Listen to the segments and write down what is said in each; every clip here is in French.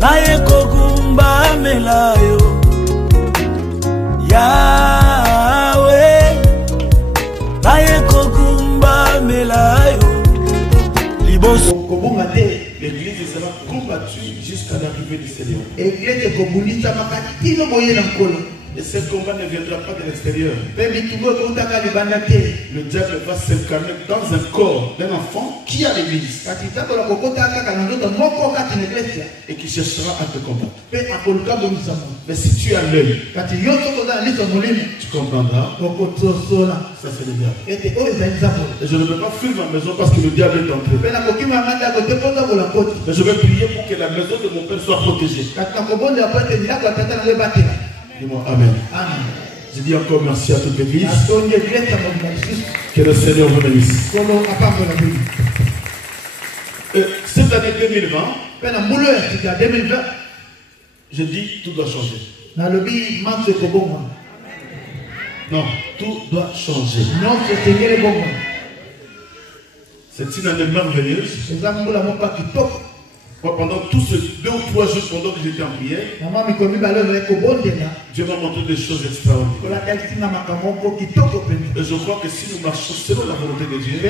naye kogumba melayo Yahweh naye kogumba melayo liboso l'église sera combattue jusqu'à l'arrivée du Seigneur. Et ce combat ne viendra pas de l'extérieur. Le diable va s'incarner dans un corps d'un enfant qui a l'église et qui cherchera à te combattre. Mais si tu as l'œil, tu comprendras. Ça c'est le diable. Et je ne peux pas fuir ma maison parce que le diable est entré. Mais je vais prier pour que la maison de mon père soit protégée. Dis-moi Amen. Je dis encore merci à toute l'église. Que le Seigneur vous bénisse. Cette année 2020, je dis tout doit changer. Non, tout doit changer. C'est une année merveilleuse. Pendant tous ces 2 ou 3 jours pendant que j'étais en prière, Dieu m'a montré des choses extraordinaires. Et je crois que si nous marchons selon la volonté de Dieu,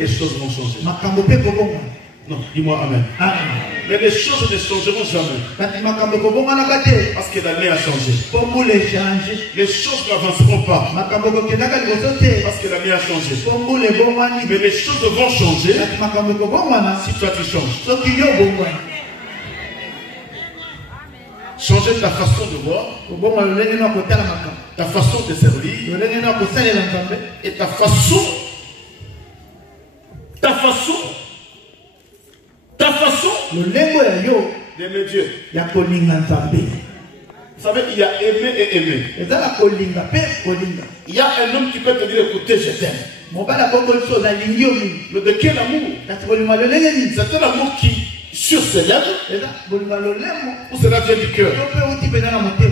les choses vont changer. Non, dis-moi Amen. Mais les choses ne changeront jamais. Parce que l'année a changé. Les choses n'avanceront pas. Parce que l'année a changé. Mais les choses vont changer si toi tu changes. Changer ta façon de voir, ta façon de servir et ta façon d'aimer Dieu. Vous savez, il y a aimer et aimer. Il y a un homme qui peut te dire écoutez, je t'aime. Mais de quel amour? C'est un amour qui surcélèbre ou cela vient du cœur?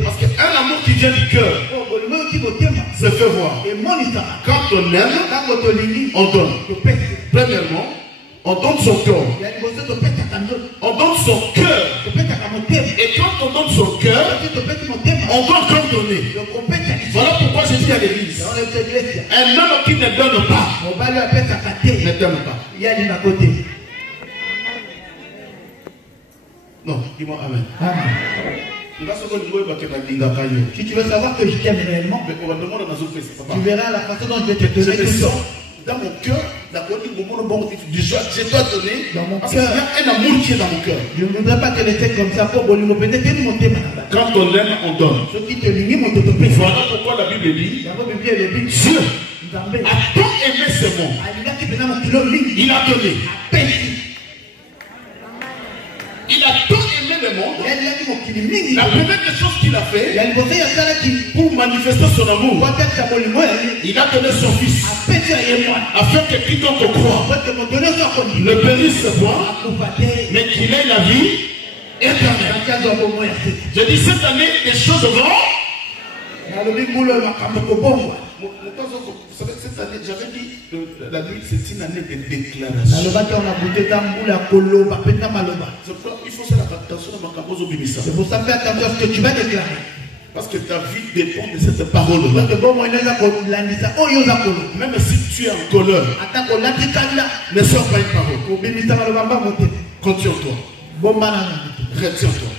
Parce qu'un amour qui vient du cœur se fait voir. Quand on aime, on donne. Premièrement, on donne son corps. On donne son cœur. Et quand on donne son cœur, on doit encore donner. Voilà pourquoi je dis à l'église, un homme qui ne donne pas ne t'aime pas. Non, dis-moi Amen. Si tu veux savoir que je t'aime réellement, tu verras la façon dont je te donner tout ça. Dans mon cœur, je dois donner parce qu'il y a un amour qui est dans mon cœur. Je ne voudrais pas te laisser comme ça pour quand on aime, on donne. Voilà pourquoi la Bible dit Dieu a tant aimé ce monde. Il a donné. Il a tant aimé le monde. La première des choses qu'il a fait pour manifester son amour, il a donné son fils afin que quiconque croit ne périsse point, mais qu'il ait la vie éternelle. Je dis cette année, les choses vont. Vous savez, cette année, j'avais dit la Bible, c'est une année de déclaration. Il faut faire attention à ma campose au Bimissa. C'est pour ça faire attention à ce que tu vas déclarer. Parce que ta vie dépend de cette parole-là. Même si tu es en colère, ne sors pas une parole. Contiens-toi. Retiens-toi.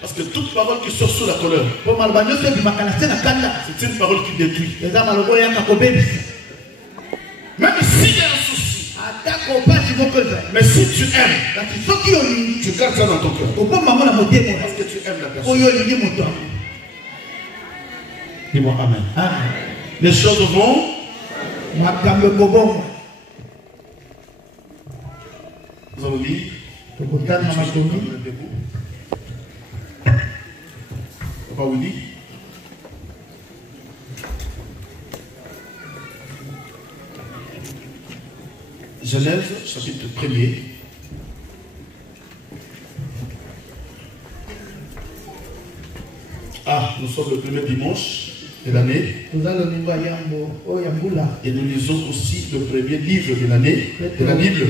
Parce que toute parole qui sort sous la colère, c'est une parole qui détruit. Même s'il y a un souci, mais si tu aimes, tu gardes ça dans ton cœur. Parce que tu aimes la personne. Dis-moi Amen. Les choses vont. Nous avons dit. Papa Willy. Genèse, chapitre 1er. Ah, nous sommes le premier dimanche. de l'année. Et nous lisons aussi le premier livre de l'année, de la Bible.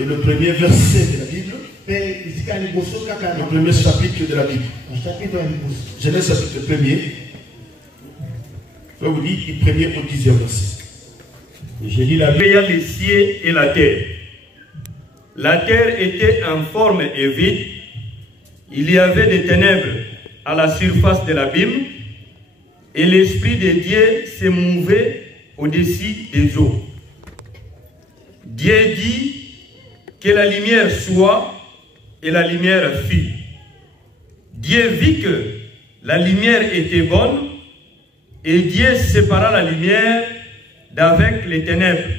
Et le premier verset de la Bible. Le premier chapitre de la Bible. Genèse chapitre 1er. Je vous dis du 1er au 10e verset. Je lis la Bible, les cieux et la terre. La terre était informe et vide. Il y avait des ténèbres à la surface de l'abîme, et l'Esprit de Dieu se mouvait au-dessus des eaux. Dieu dit que la lumière soit, et la lumière fut. Dieu vit que la lumière était bonne, et Dieu sépara la lumière d'avec les ténèbres.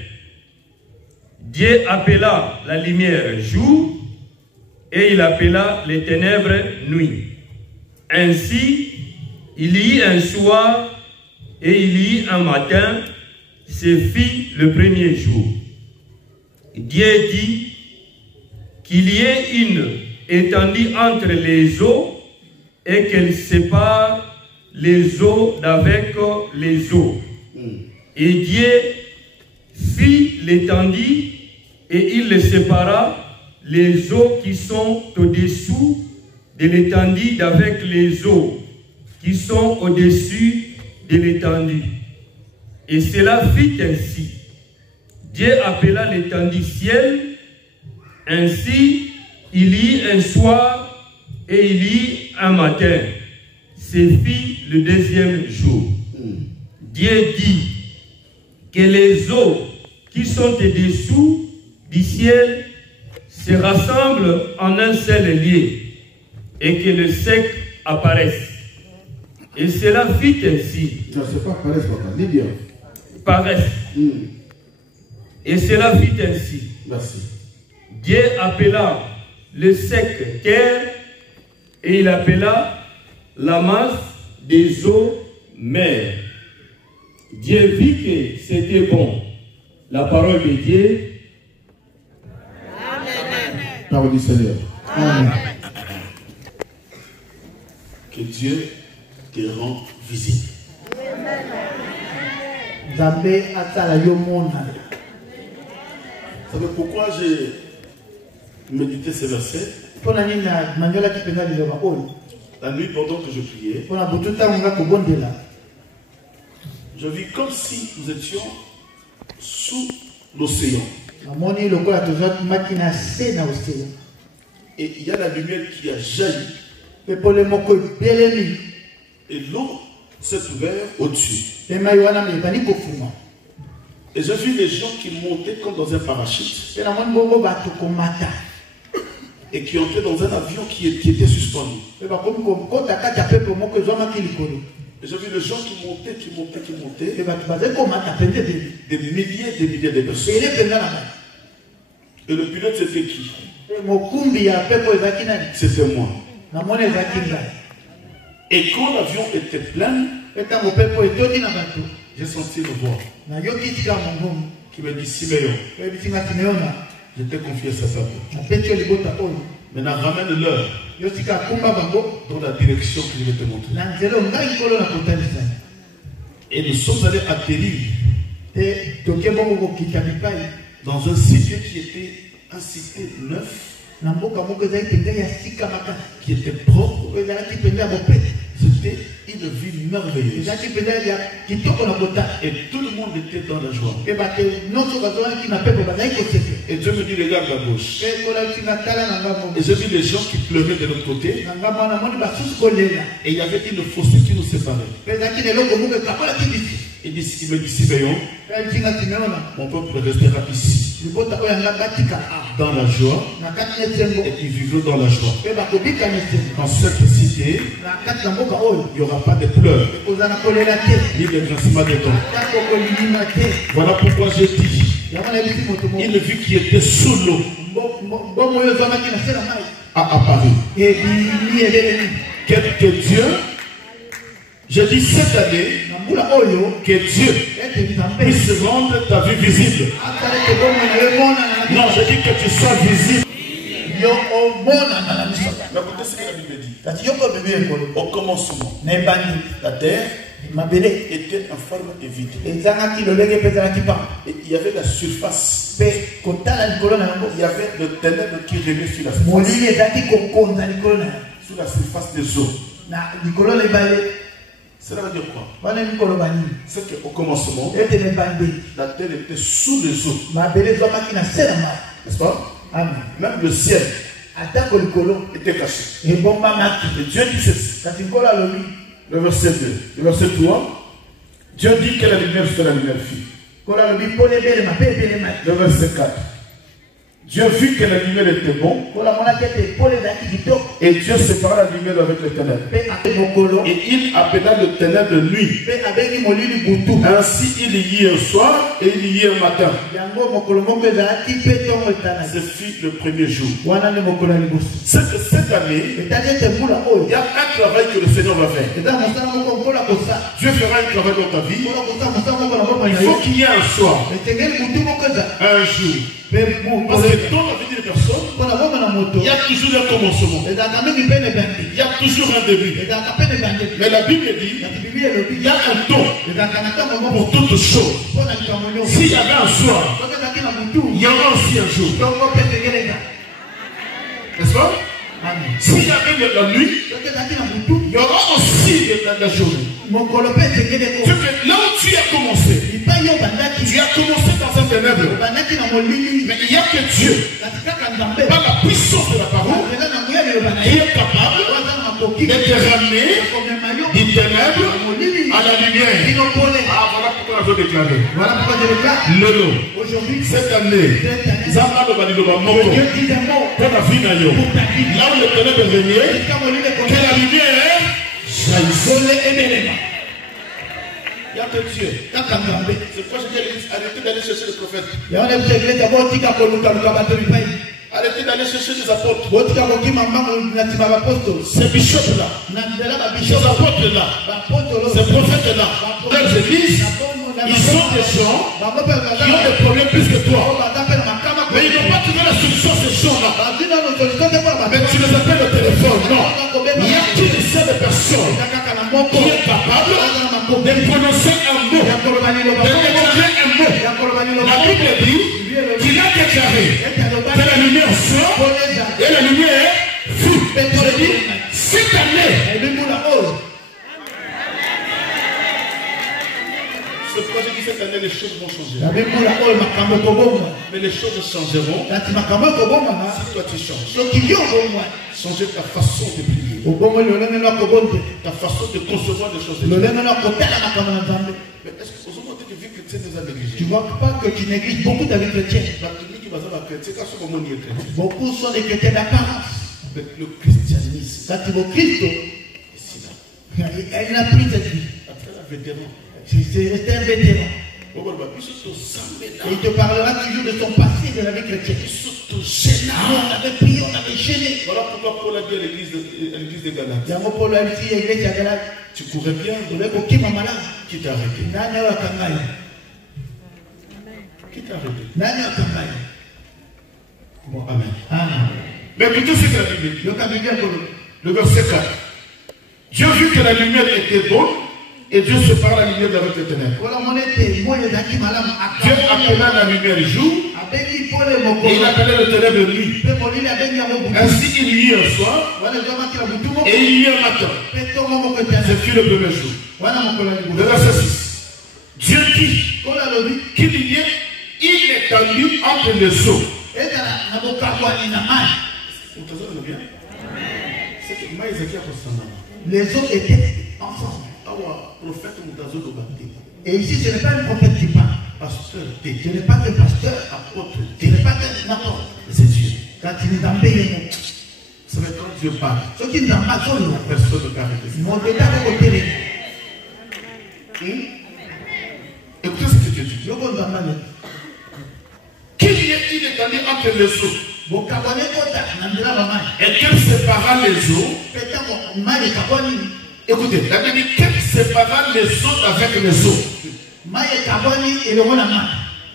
Dieu appela la lumière jour, et il appela les ténèbres nuit. Ainsi, il y eut un soir et il y eut un matin, ce fut le premier jour. Dieu dit qu'il y ait une étendue entre les eaux et qu'elle sépare les eaux d'avec les eaux. Et Dieu fit l'étendue et il sépara les eaux qui sont au-dessous de l'étendue d'avec les eaux qui sont au-dessus de l'étendue. Et cela fit ainsi. Dieu appela l'étendue ciel. Ainsi, il y eut un soir et il y eut un matin. Ce fut le deuxième jour. Dieu dit que les eaux qui sont au-dessous du ciel se rassemblent en un seul lieu et que le sec apparaisse. Et cela fit ainsi. Non, c'est pas apparaisse, papa. Dis bien. Paraisse. Et cela fit ainsi. Merci. Dieu appela le sec terre et il appela la masse des eaux mer. Dieu vit que c'était bon. La parole de Dieu. Parole du Seigneur. Amen. Que Dieu te rend visible. Vous savez pourquoi j'ai médité ces versets? La nuit pendant que je priais, je vis comme si nous étions sous l'océan. Et il y a la lumière qui a jailli. Et l'eau s'est ouverte au-dessus. Et j'ai vu les gens qui montaient comme dans un parachute. Et qui entraient dans un avion qui était suspendu. Et j'ai vu les gens qui montaient. Des milliers de personnes. Et le pilote c'était qui? C'était moi. Et quand l'avion était plein, j'ai senti une voix qui me dit Siméon, je t'ai confié ça. Maintenant ramène-leur dans la direction que je vais te montrer. Et nous sommes allés atterrir dans un site qui était un site neuf, qui était propre. C'était une vie merveilleuse. Et tout le monde était dans la joie. Et Dieu me dit, regarde à gauche. Et j'ai vu les gens qui pleuraient de l'autre côté. Et il y avait une fossé qui nous séparait. Il me dit, Siméon, mon peuple restera ici, dans la joie, et ils vivront dans la joie. Dans cette cité, il n'y aura pas de pleurs, ni de grincement de dents. Voilà pourquoi je dis, une vie qui était sous l'eau a apparu. Que Dieu, je dis cette année, que Dieu puisse rendre ta vie visible. Non, je dis que tu sois visible. yo omona na miso. Mais écoutez ce que la Bible dit. Kati yo ko bébé ekolo. Au commencement, Na ebandi la terre mabele était en forme et vide. ezangaki lolenge pe ezalaki pamba. Et il y avait la surface. Pe kotala likolo na yango Il y avait le ténèbre qui régnait sur la surface. molili ezalaki kokonza likolo na yango. Sur la surface des eaux. Na likolo na ebale Cela veut dire quoi? wana likolo bani C'est qu'au commencement, ete na ebandi la terre était sous les eaux. mabele ezwamaki na se na mai. N'est-ce pas? Amen. Même le ciel atako likolo était caché. ebombamaki. Et Dieu dit ceci. Kasi nkolo alobi Le verset 2. Le verset 3. Dieu dit que la lumière soit la lumière fille. nkolo alobi mpona ebelema mpe ebelemaki. Le verset 4. Dieu vit que la lumière était bon. nkolo amonaki ete mpona ezalaki kitoko Et Dieu sépara la lumière avec les ténèbres. mpe ape mokolo Et il appela le ténèbre nuit. mpe abengi molili butu. Ainsi il y eut un soir et il y eut un matin. yango mokolo moko ezalaki mpe ntongo etanaki. Ce fut le premier jour. wana nde mokolo ya liboso. C'est que cette année, etali ete mbula il oyo y a un travail que le Seigneur va faire. eza mosala moko mpola kosala. Dieu fera un travail dans ta vie. mpola kosala mosala moko na moko na Il faut yo. qu'il y ait un soir, etengeli butu moko eza un jour. mpe Parce que dans la vie des personnes, mpona bongo na moto il y a toujours un commencement. ezalaka mingi mpe nebandi. Il y a toujours un début. ezalaka mpe nebandi. Mais la Bible dit, kasi bibi elobi il y a un temps ezalaka na ntango pour moko toutes choses. mpona likambo nyonso. S'il y avait un soir, soki ezalaki na butu il y aura aussi un jour. ntongo mpe etengeleka. N'est-ce pas? amen. S'il y avait la nuit, soki ezalaki na butu il y aura aussi la journée. mokolo mpe etengeleko. C'est que là où tu as commencé, lipai yo bandaki tu as commencé dans un ténèbre. obandaki na molili. Mais il n'y a que Dieu, kasi kaka nzambe par la puissance de la parole, eza na moya liloba na qui ye est capable oza na makoki de te ramener akomema yo du ténèbre na molili à la lumière. bino pole. Ah, voilà pourquoi on a déclaré. voilà pourquoi je déclare Lolo, aujourd'hui cette année, Zamba Loba Liloba Moko, Dieu dit des mots pour la vie na yo. pour ta vie. Là où le ténèbre régnait, Jusqu'à molili que la lumière jaillisse. kole ebelema Il n'y a que Dieu. kaka nzambe. C'est pourquoi je dis à l'église, arrêtez d'aller chercher les prophètes. yango na biso eglise botika kolukaluka bato bipai Arrêtez d'aller chercher les apôtres. botika kokima mbango na nsima bapostolo Ces bishops-là, na nzela ces babishop apôtres-là, bapostolo ces prophètes-là, leurs églises, ils sont des gens bango mpe qui ont des problèmes plus que toi. baza mpe na makama Mais ils n'ont pas trouvé la solution, ces gens-là. bazwi nano solution te mpona Mais tu les appelles au téléphone. Non. Il y a qu'une seule personne eza kaka na moko qui est capable aza na makoki de prononcer un mot, ya koloba de liloba déclarer un mot. ya koloba liloba La Bible dit qu'il a déclaré que la lumière soit poleza et la lumière fut. Je dis, cette année, ebimuna oyo c'est pourquoi je dis cette année, les choses vont changer. na bimuna oyo makambo ekobomwa Mais les choses changeront kati makambo ekobomwana si toi tu changes. soki yo obomwa Changer ta façon de prier, obomwe lolenge na kobonze ta façon de concevoir des choses de Dieu. lolenge na kotala makambo na nzambe. Mais est-ce que vous avez vu que tu nous as négligés? Tu vois pas que tu négliges beaucoup de chrétiens. La technique qui va être chrétien, quand ce moment il est chrétien. Beaucoup sont des chrétiens d'apparence. Mais le christianisme, Quand tu vois Christ, c'est là. il n'a plus cette vie. Après la vétéran, C'est un vétéran. on va voir, puis surtout ça, mais là, Et il te parlera toujours de son passé de la vie chrétienne. surtout Nous, gênant. on avait prié, on avait gêné. Voilà pourquoi Paul a dit à l'église des Galates, Yango Paul a dit, il y a des tu courais bien, tu veux qu'on kima malade. qui t'a arrêté? Nani wa kangai. Qui t'a arrêté? Nani wa kangai. Bon, amen. Ah. Mais écoutez ce que la Bible dit. Le Kabibia Kolo. Le verset 4. Dieu vit que la lumière était bonne et Dieu sépara la lumière d'avec les ténèbres. Voilà mon été. Moi, il y a qui malam. Dieu appela la lumière jour Abengi Paul et et il Moko. appelait le ténèbre nuit. Pe molili abengi yango butu. Ainsi il y eut un soir Voilà, je vois qu'il a butu moko. et il y eut un matin. Pe tongo moko etana. Ce fut le premier jour. Voilà mon kola liboso. Le verset 6. Dieu dit Kola lobi. qu'il y ait une étendue entre les eaux. Ezala na bokabwani na mai. Vous entendez bien? C'est que Maïs a dit Les autres étaient ensemble. Awa, prophète Moutazo Lobate, Et ici, ce n'est pas un prophète qui parle. pasteur Ce T, n'est pas un pasteur. apôtre Ce T, n'est pas un n'importe. c'est Dieu. Quand il est en paix, Ça veut dire quand Dieu parle, ce qui est en bas, personne ne peut arrêter ça. mon état de côté. Écoutez ce que Dieu dit. Je vois dans ma vie. Qu'il y ait une étendue entre les eaux Bokabwane kota, nandela ba mai. et qu'elle sépara les eaux. Peta mo mai kabwani. Écoutez, la Bible dit qu'elle sépara les eaux avec les eaux. Mai kabwani elongo na mai.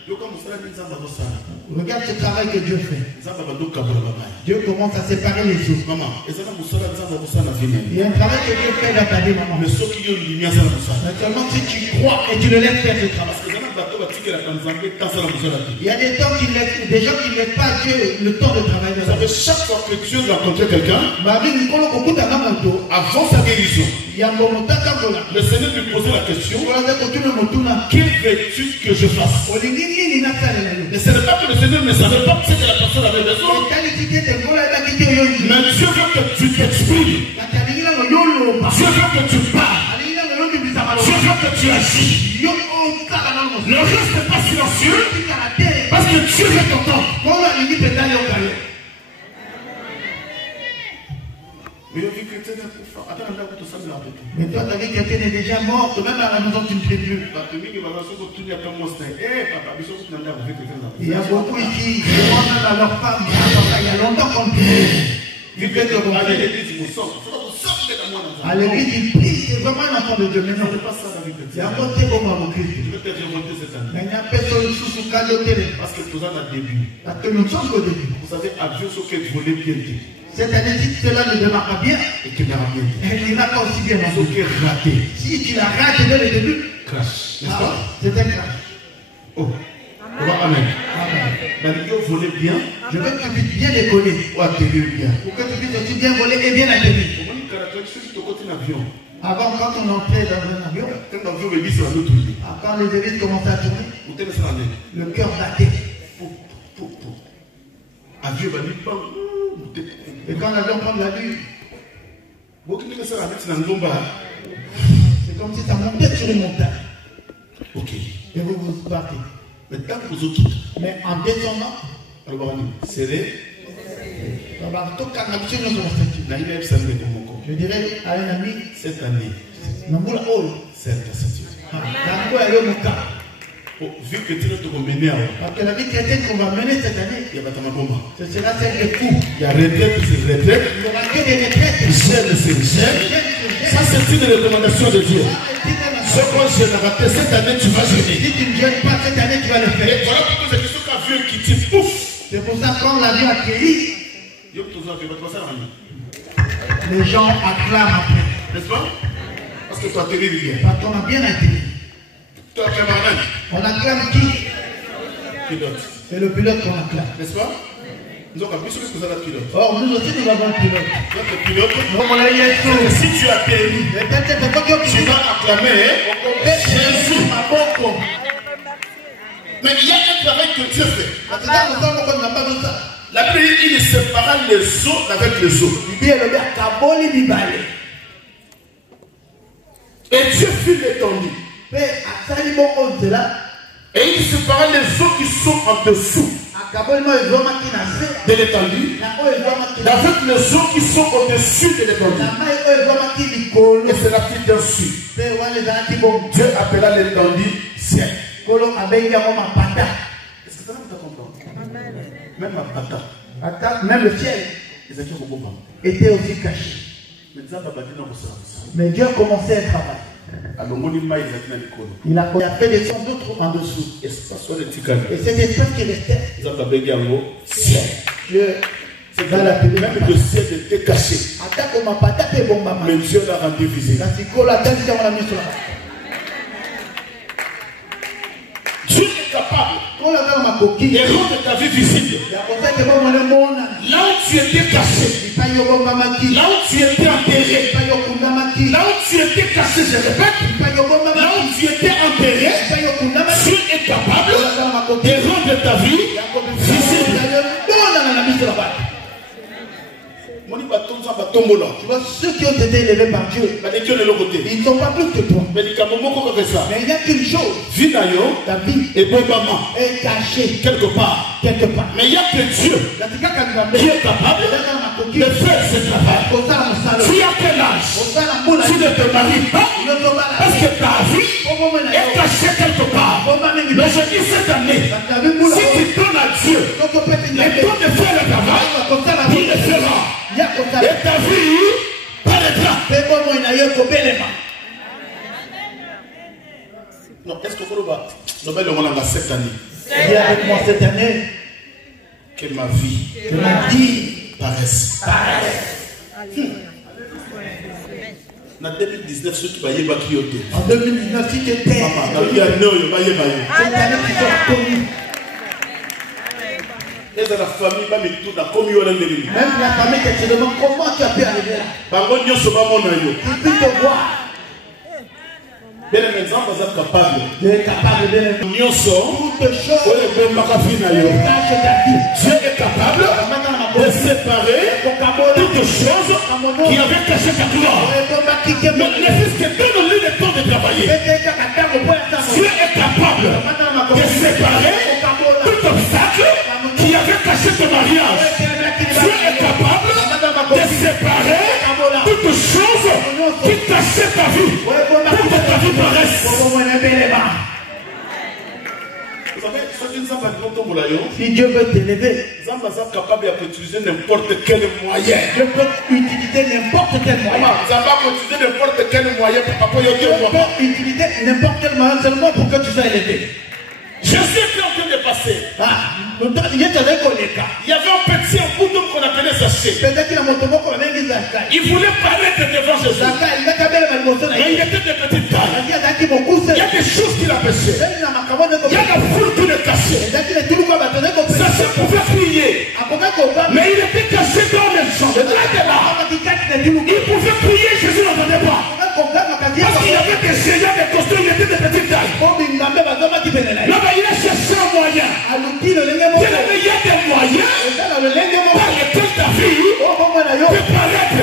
Donc, comme ça, nous avons ça. Regarde ce travail que Dieu fait. Dieu commence à séparer les eaux. Maman, il y a un travail que Dieu fait dans ta vie, maman. Mais seulement si tu crois et tu le laisses faire ce travail. Il y a des gens qui ne laissent pas Dieu le temps de travailler. Chaque fois que Dieu va rencontrer quelqu'un, avant sa guérison, le Seigneur lui posait la question, que veux-tu que je fasse? Et ce n'est pas que le Seigneur ne savait pas que la personne avait besoin. Mais Dieu veut que tu t'exprimes. Dieu veut que tu parles. Dieu veut que tu agis. Ne reste pas silencieux parce que Dieu veut t'entendre. Mais toi, ta vie chrétienne est déjà morte, même à la maison, tu ne fais plus. Il y a beaucoup ici qui demandent à leur femme, il y a longtemps qu'on prie. À l'église, il prie, c'est vraiment un enfant de Dieu. Mais non, c'est pas ça la vie chrétienne. Il y a un côté comme à vos Christ. Mais il n'y a personne sous ce cas de télé. Parce que vous êtes au début. Parce que nous sommes au début. Vous savez, à Dieu, ce que vous voulez bien dire. Cette année, si cela ne démarre pas bien, et qu'il n'ira bien. Elle n'ira pas aussi bien dans ce qui est raté. Si tu la rates dès le début, crash. C'est un crash. Oh. Amen. Amen. Vous voulez bien. Je veux que tu puisses bien décoller. Ou atterrir bien. Pour que tu puisses aussi bien voler et bien atterrir. Avant, quand on entrait dans un avion, quand les hélices commençaient à tourner, le cœur battait. Et quand l'avion prend de la lune, c'est comme si ça montait sur une montagne. Ok. Et vous partez. Mais en descendant, c'est je dirais à un ami, cette année, vu que tu te mener parce que la vie chrétienne qu'on va mener cette année, ce sera celle des coups. Il y a retraite, c'est retraite. Il y aura que des retraites. Gêne, c'est gêne. Ça, c'est une recommandation de Dieu. Ce qu'on gêne à rater, cette année, tu vas gêner. Si tu ne gênes pas cette année, tu vas le faire. Et voilà pourquoi c'est question qu'avion qui tire, pouf. C'est pour ça que quand l'avion atterrit, les gens acclament après. N'est-ce pas? Parce que tu atterris bien. Parce qu'on a bien atterri. Tu acclames Amen. On acclame qui? Pilote. C'est le pilote qu'on acclame. N'est-ce pas? Nous avons appris sur ce que vous avez pilote. Or, nous aussi, nous avons un pilote. Notre pilote. Si tu atterris, tu vas acclamer Jésus. Mais il y a un travail que Dieu fait. La Bible dit qu'il sépara les eaux avec les eaux. Et Dieu fit l'étendue. Et il sépara les eaux qui sont en dessous de l'étendue avec les eaux qui sont au-dessus de l'étendue. Et c'est la petite ensuite. Dieu appela l'étendue ciel. Est-ce que ça vous comprendre? Même ma pata. Même le ciel était aussi caché. Mais Dieu a commencé un travail. Il a fait des sons d'autres en dessous. Et cet espace qui restait, Dieu va l'appeler. Même le ciel était caché. Mais Dieu l'a rendu visible. Dieu est capable de rendre ta vie visible. Là où tu étais caché, là où tu étais enterré, là où tu étais caché, je répète, là où tu étais enterré, Dieu est capable de rendre ta vie visible. Tu vois, ceux qui ont été élevés par Dieu, ils ne sont pas plus que toi. Mais il n'y a qu'une chose. Ta vie est cachée quelque part. Mais il n'y a que Dieu qui est capable de faire ce travail. Tu as quel âge? Tu ne te maries pas parce que ta vie est cachée quelque part. Mais je dis cette année, si tu donnes à Dieu le temps de faire le travail, il le fera. Et ta vie paraîtra. Non, est-ce que vous avez cette année? Viens avec moi cette année. que ma vie paraisse. En 2019, ceux qui vaillent Bakioté. En 2019, si tu étais. Maman, il y a un oeil, cette année qui sont connus. Et dans la famille, même la famille qui te demande comment tu as pu arriver là. Ils puissent te voir. Bien un exemple, vous êtes capable. Dieu est capable de toutes choses. Dieu est capable de séparer toutes choses qui avaient caché ta gloire. Mais ne fût-ce que donne-lui le temps de travailler. Dieu est capable de séparer tout obstacle qui avait caché ton mariage. Dieu est capable de séparer toutes choses qui cachaient ta vie. Pour que ta vie paraisse. Vous savez, si Dieu veut t'élever, Dieu est capable d'utiliser n'importe quel moyen. Dieu peut utiliser n'importe quel moyen. Dieu peut utiliser n'importe quel moyen pour utiliser n'importe quel moyen seulement pour que tu sois élevé. Jésus était en train de passer. Il y avait un petit bouton qu'on appelait Zaché. Il voulait paraître devant Jésus. Mais il était de petite taille. Il y a des choses qui l'empêchaient. Il y a la foule qui le cachait. Zaché pouvait crier. Mais il était caché dans les champs. Il pouvait crier, Jésus n'entendait pas. Parce qu'il y avait des géants, des costauds, il était de petite taille. Là-bas, il a cherché un moyen. Il y a des moyens par lesquels ta vie peut paraître.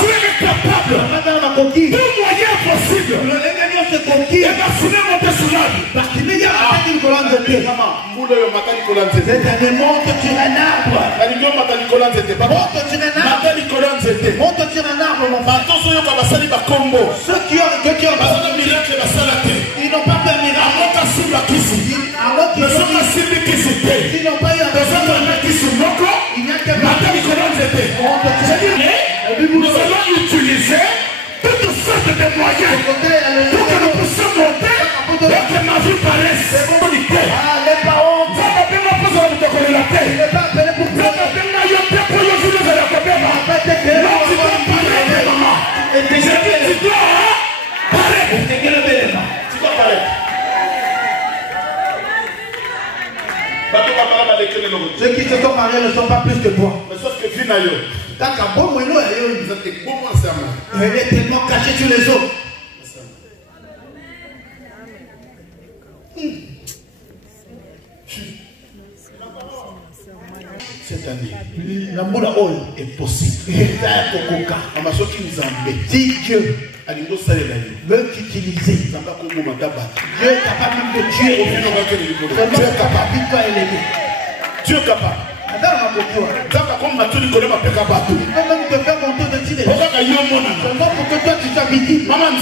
Dieu est capable. Deux moyens possibles. Et Bartimée montait sur l'arbre. Cette année, monte sur un arbre. Monte sur un arbre, mon frère. Ceux qui ont ils n'ont pas fait un miracle. Ils n'ont pas eu un il n'y a que nous allons utiliser toutes sortes de moyens pour que nous puissions monter et que ma vie paraisse. Les parents, ceux qui se sont mariés ne sont pas plus que toi. Il est tellement caché sur les autres. Cette année, est possible. Si Dieu veut t'utiliser, Dieu est capable même de tuer. Dieu est capable de élever. Dieu est capable. Seulement pour que toi tu sois visible. Seulement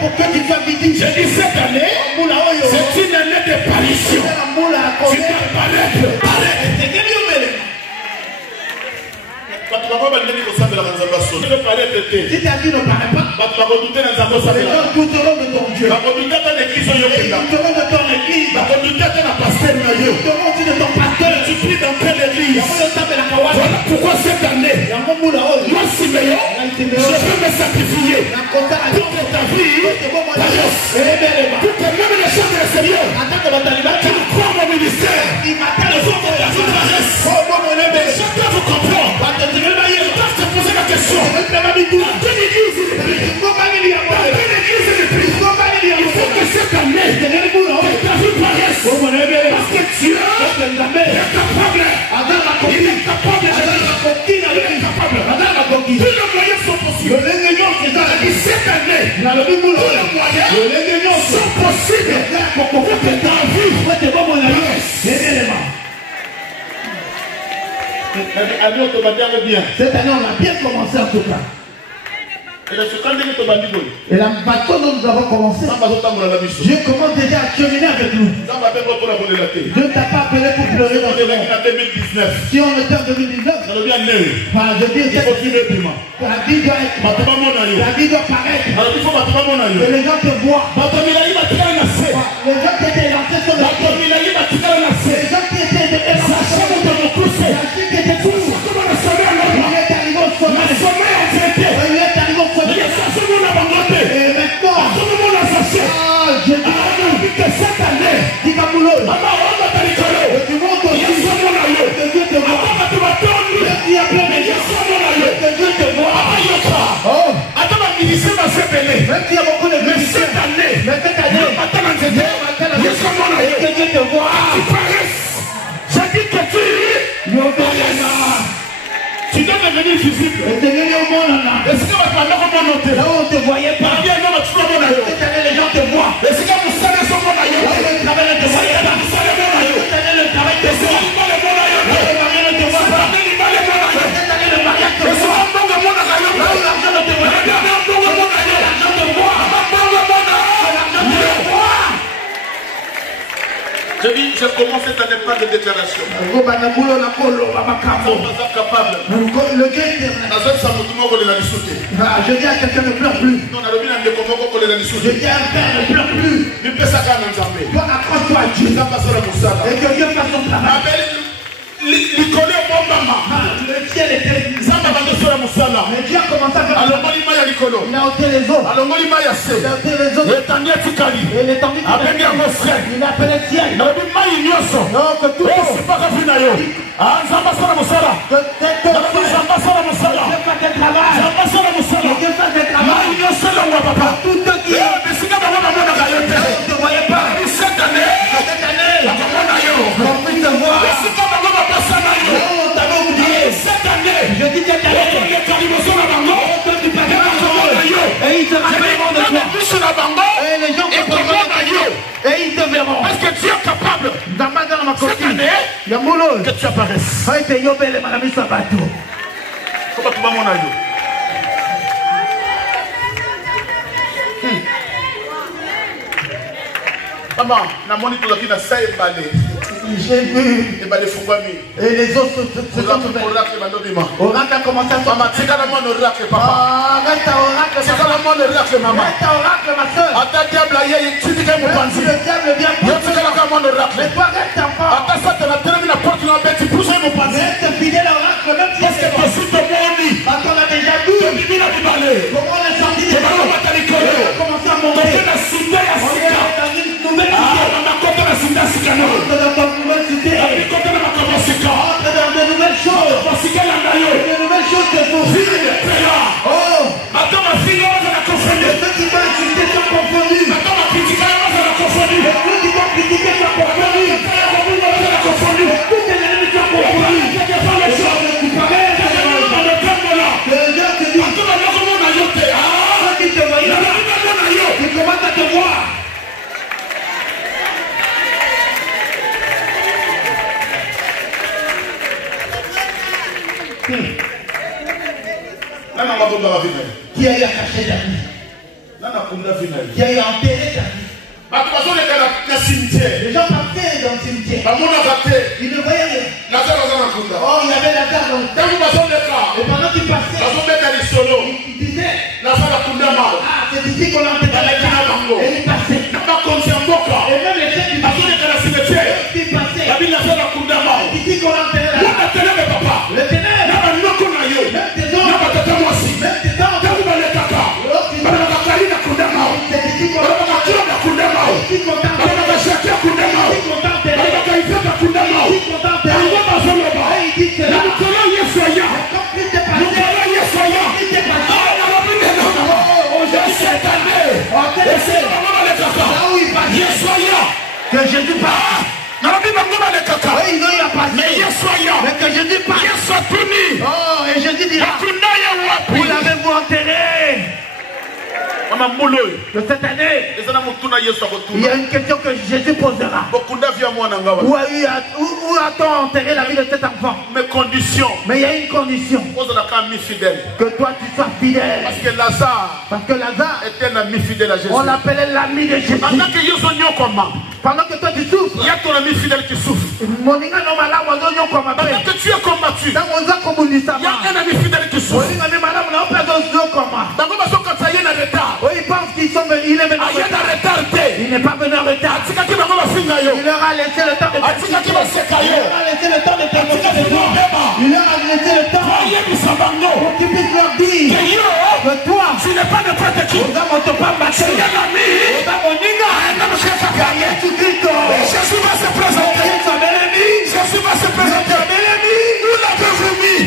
pour que tu sois visible. J'ai dit cette année, c'est une année de parution. Tu dois paraître. Si ta vie ne paraît pas, les gens douteront de ton Dieu. Ils douteront de ton église. Ils douteront aussi de ton pasteur. Tu pries dans quelle église? Voilà pourquoi cette année, moi Siméon, je veux me sacrifier pour que ta vie pour que même les choses de Seigneur qui nous croient mon ministère, les autres paraissent. Chacun vous comprend. Je dois te poser la question. Dans quelle église il faut que cette année ta vie paraisse. Parce que Dieu est capable. Il est capable. Tous les moyens sont possibles. Et cette année, tous les moyens sont possibles pour que ta vie paraisse. Cette année, on a bien commencé en tout cas. Et la façon dont nous avons commencé, Dieu commence déjà à cheminer avec nous. Dieu ne t'a pas appelé pour pleurer dans le monde. Si on était en 2019, je dis la vie doit paraître. Que les gens te voient. Les gens qui étaient lancés sur le pied. Les gens qui étaient de la chute était fou. Il est arrivé au sommet. Il est arrivé au sommet. Et maintenant, je dis que cette année, dis Kaboulou, le du monde aussi, que Dieu te voit. Il y a plein de gens, que Dieu te voit. Oh, même s'il y a beaucoup de musiciens, mais cette année, que Dieu te voit. Tu dois devenir visible. Est-ce que là où on ne te voyait pas, cette année les gens te voient. Là où le travail ne te voyait pas, cette année le travail te voit. Là où le mariage ne te voit pas, cette année le mariage te voit. Là où l'argent ne te voit pas, l'argent te voit. L'argent te voit. Je dis, je commence cette année par des déclarations. Le Dieu éternel. Je dis à quelqu'un ne pleure plus. Je dis à un père ne pleure plus. Toi accroche-toi à Dieu. Et que Dieu fasse son travail. Le ciel était. Mais Dieu a commencé à faire. Il a ôté les eaux. Il a ôté les eaux. Et l'étendue. Il a appelé le ciel. Non, que tout je dis que et ils se rappelleront de toi. Et les gens et ils te verront. Est-ce que Dieu est capable cette année que tu apparaisses? Comment tu vas mon aïe? Maman, na moni tout qui na sa emballé. J'ai vu. Et les autres se sont ouverts. Oracle a commencé à maman, c'est quand même oracle, papa. Reste à oracle, c'est quand même oracle, maman. Reste à oracle, ma soeur. Attends, diable, tu dis que mon bandit. Le diable vient pour c'est quand même oracle. Mais toi, reste enfant. Attends, ça, tu as terminé la porte, tu as bête, tu pousses mon bandit. Reste fidèle à oracle, même si c'est pas si tu m'as parce qu'on a déjà vu. Comment on est sorti des gens. On a commencé à mourir. On est dans une nouvelle cité. Nouvelle cité. Entre dans de nouvelles choses. De nouvelles choses que vous. Oh. Ceux qui vont insulter sont confondus. Ceux qui vont critiquer sont confondus. Tous les ennemis sont confondus. Le Dieu te dit. Ceux qui te voient là, ils commencent à te voir. Qui a eu à cacher ta vie? Qui a eu à enterrer ta vie? Les gens partaient dans le cimetière. Ils ne voyaient rien. Oh, il y avait la terre dans le temps. Et pendant qu'il passait, il disait ah, c'est ici qu'on a enterré la terre. Et il passait. Et même les chefs du cimetière, ils passaient. C'est ici qu'on a enterré la terre. Le ténèbre. Même tes hommes. Même tes hommes. C'est ici qu'on a que Jésus passe. Mais que Jésus passe. Oh, et Jésus dira, où l'avez-vous enterré? De cette année, il y a une question que Jésus posera. Où a-t-on enterré la vie de cet enfant? Mais il y a une condition. Que toi tu sois fidèle. Parce que Lazare était un ami fidèle à Jésus. On l'appelait l'ami de Jésus. Pendant que toi tu souffres, il y a ton ami fidèle qui souffre. Pendant que tu es combattu, il y a un ami fidèle qui souffre. Quand ça y est, pensent qu'il est venu en retard. Il n'est pas venu en retard. Il leur a laissé le temps de terminer. Il leur a laissé le temps de terminer. Il leur a laissé le temps pour qu'ils puissent leur dire que toi, tu n'es pas de prêtre qui vous a monté pas marché. Jésus va se présenter. Jésus va se présenter. Nous l'avons mis.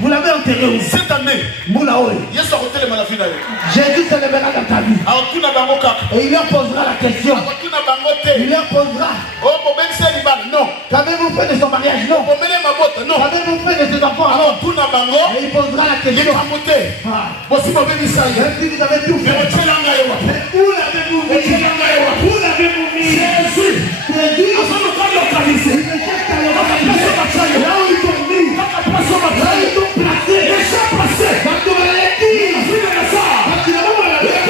Vous l'avez enterré où? Cette année, Jésus se lèvera dans ta vie. Et il leur posera la question. Il leur posera. Qu'avez-vous fait de son mariage? Non. Qu'avez-vous fait de ses enfants? Alors, et il posera la question. Même si vous avez tout fait. Où l'avez-vous mis? Où l'avez-vous mis? Jésus. Il cherche à localiser. Là où ils sont mis. Là ils sont placés. Quand tu vas les dire. Quand tu vas les dire.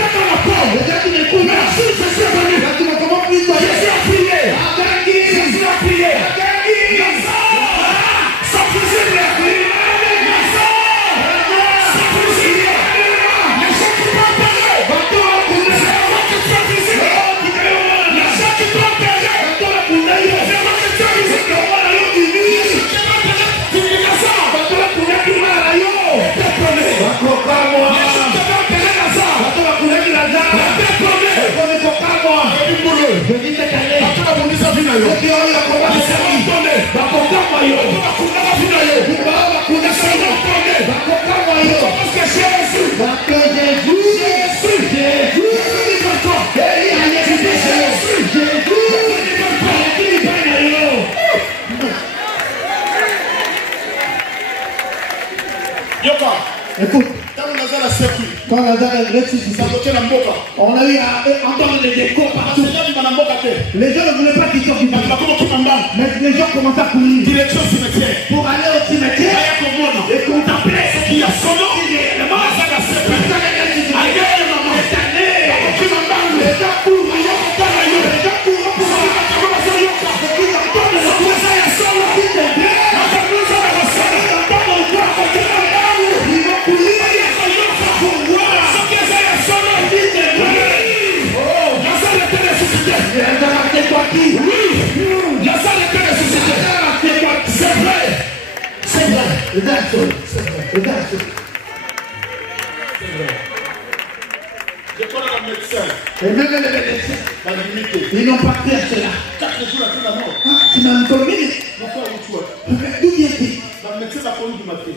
Quand tu n'écoutes pas. Quand tu vas comment plus toi. Jésus a prié. Jésus a prié. Sans fusible. Les gens qui vont payer. Les gens qui vont payer. Je dis cette année, écoute, quand Lazare est ressuscité, on a eu à entendre les échos partout. Les gens ne voulaient pas qu'ils sortent du bateau. Mais les gens commencent à courir pour aller au cimetière et contempler ce qu'il y a son nom. Et même les médecins, ils n'ont pas cru à cela. Tu m'as une commune. D'où vient-il?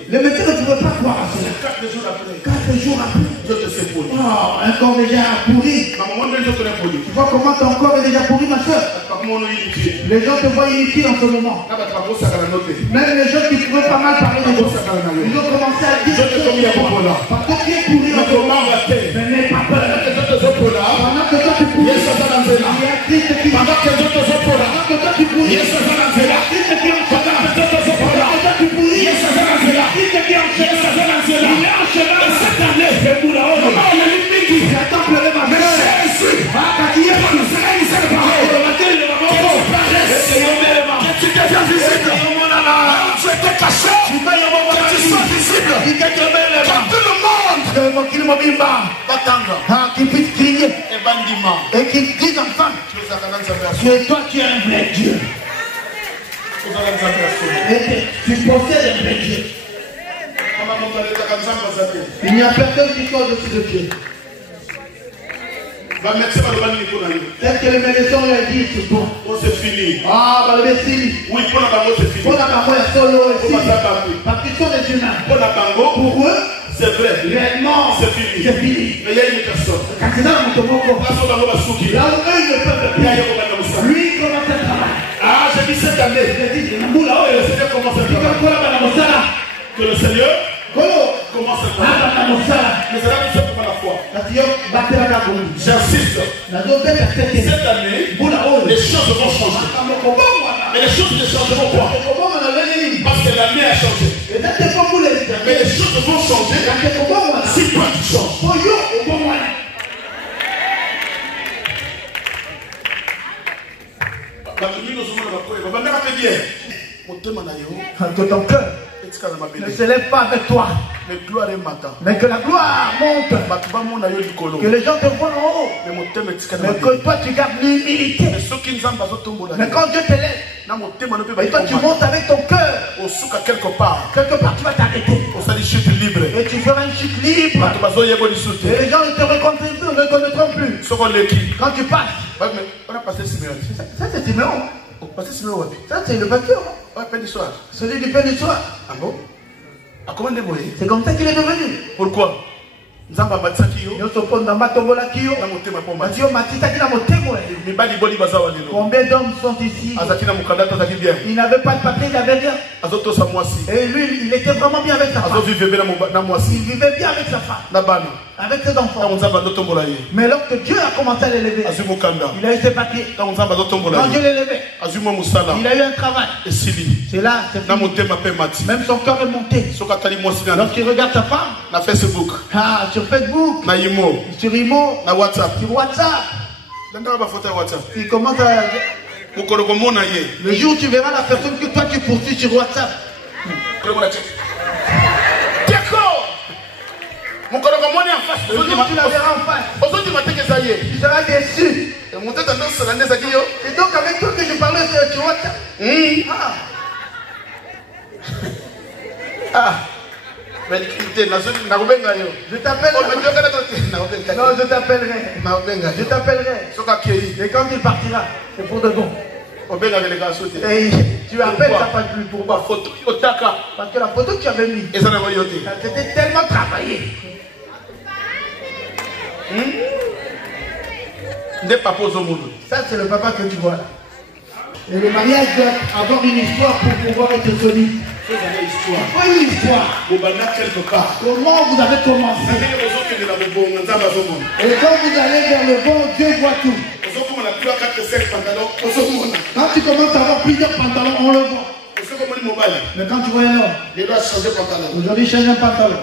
Les médecins ne pouvaient pas croire à cela. 4 jours après. Oh, un corps déjà pourri. Tu vois comment ton corps est déjà pourri, ma soeur? Les gens te voient inutile en ce moment. Même les gens qui ne pouvaient pas mal parler de toi, ils ont commencé à dire parce que tu es pourri en ce moment. Mais n'aie pas peur. Pendant que toi tu pourris, il y a Christ qui pendant que toi tu pourris, il y a Christ qui en chemin. Pendant que toi tu pourris, il y a Christ qui en chemin. Il est en chemin. Et cette année, c'est pour la haute. J'attends pleurer ma soeur. Quand tu es dans le soleil, c'est le pareil. Le matin, le matin, que tu deviens visible. Tu étais caché. Que tu sois visible. Que tout le monde qui puisse crier et qui dise enfin que toi tu es un vrai Dieu et tu possèdes un vrai Dieu. Il n'y a personne qui soit au-dessus de Dieu. Est-ce que les médecins lui ont dit c'est bon? C'est fini. Ah, bah le fini. Oui, pour la bango c'est fini. Pour la bango il y a solo aussi. Parce qu'ils sont des humains. Pour eux, c'est vrai. Réellement, c'est fini. C'est fini. Mais il y a une personne. Quand c'est dans mon tomoko, là où eux ne peuvent plus. Lui il commence à travailler. Ah, j'ai dit cette année. J'ai dit, le Seigneur commence à travailler. Que le Seigneur commence à travailler. Mais c'est là que c'est pour la foi. J'insiste. Cette année, les choses vont changer. Mais les choses ne changeront pas. Parce que l'année a changé. Mais les choses vont changer si toi tu changes. Que ton cœur ne se lève pas avec toi. Mais que la gloire monte. Que les gens te voient en haut. Mais que toi tu gardes l'humilité. Mais quand Dieu te lève, et toi tu montes avec ton cœur. Quelque part tu vas t'arrêter. Et tu feras une chute libre. Et les gens ne te reconnaîtront plus. Quand tu passes. Ça c'est Siméon. Ça c'est le pasteur. Celui du pain du soir. C'est comme ça qu'il est devenu. Pourquoi? Combien d'hommes sont ici? Il n'avait pas de papier, il n'avait rien. Et lui, il était vraiment bien avec sa femme. Il vivait bien avec sa femme, avec ses enfants. Mais lorsque Dieu a commencé à l'élever, il a eu ses papiers. Quand Dieu l'élevait, il a eu un travail. C'est là, c'est fini. Même son cœur est monté. Lorsqu'il regarde sa femme, sur Facebook, sur Imo, sur WhatsApp, il commence à... Le jour où tu verras la personne que toi tu poursuis sur WhatsApp, le jour où tu la verras en face, tu seras déçu. Et donc avec toi que je parlais sur WhatsApp. Je t'appelle. Non, je t'appellerai. Je t'appellerai. Et quand il partira, c'est pour de bon. Et tu appelles ça pas plus pour moi. Parce que la photo que tu avais mis, c'était tellement travaillé. Ça c'est le papa que tu vois là. Et le mariage doit avoir une histoire pour pouvoir être solide. Il faut une histoire. Comment vous avez commencé? Et quand vous allez vers le bon, Dieu voit tout. Quand tu commences à avoir plusieurs pantalons, on le voit. Mais quand tu vois un homme, aujourd'hui il change un pantalon.